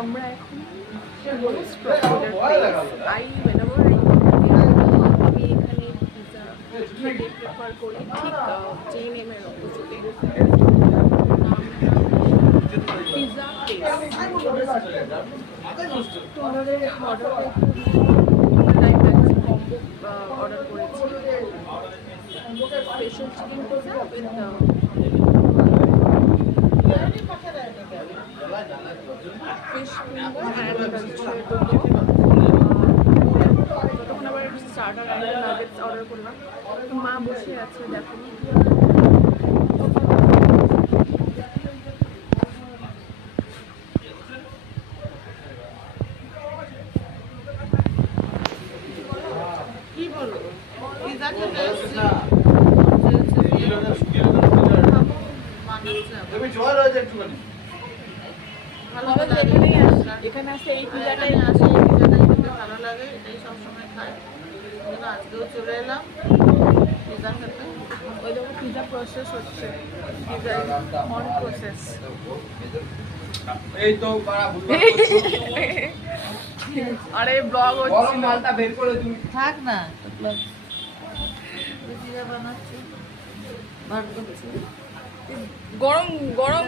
আমরা এখন most popular place. Whenever আমি এখানে পিজা খেতে প্রেফার করি ঠিক যেই নেমের অপোজিটে পিজা প্লেস। তো আমাদের অর্ডারটা একটু টাইম লাগছে, কম্বো অর্ডার করেছি special chicken pizza with fish finger and ততক্ষণ আবার স্টার্টার অ্যান্ড নাগেটস অর্ডার করলাম। তো মা বসে আছে দেখো। কি বলো এখানে আসলে এই পিজাটাই আসে, এই পিজাটাই খেতে ভালো লাগে, এটাই সবসময় খাই। আজকেও চলে এলাম পিজা খেতে। ওই যখন পিজা প্রসেস হচ্ছে, পিজা অন প্রসেস। এই তো আরে ব্লগ হচ্ছে, মালটা বের করে তুমি থাক না ব্লগ পিজা বানাচ্ছি বার করছি। গরম গরম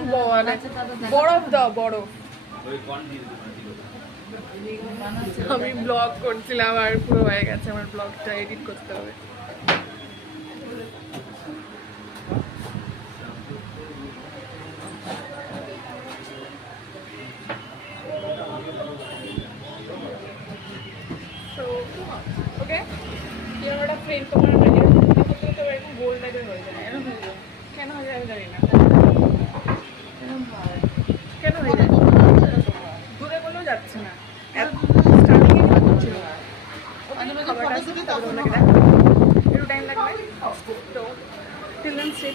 বরফ দাও বরফ। আমি ব্লগ করছিলাম আর পুরো হয়ে গেছে, আমার ব্লগটা এডিট করতে হবে। ওকে একটা ফ্রেন্ড তোমার এরকম গোল টাইপের হয়ে যায়, এরকম কেন হয়ে যায় আমি জানি না, কেন হয়ে যায় দূরে বলেও যাচ্ছে না। একটু টাইম লাগবে তো টিল দেন স্টে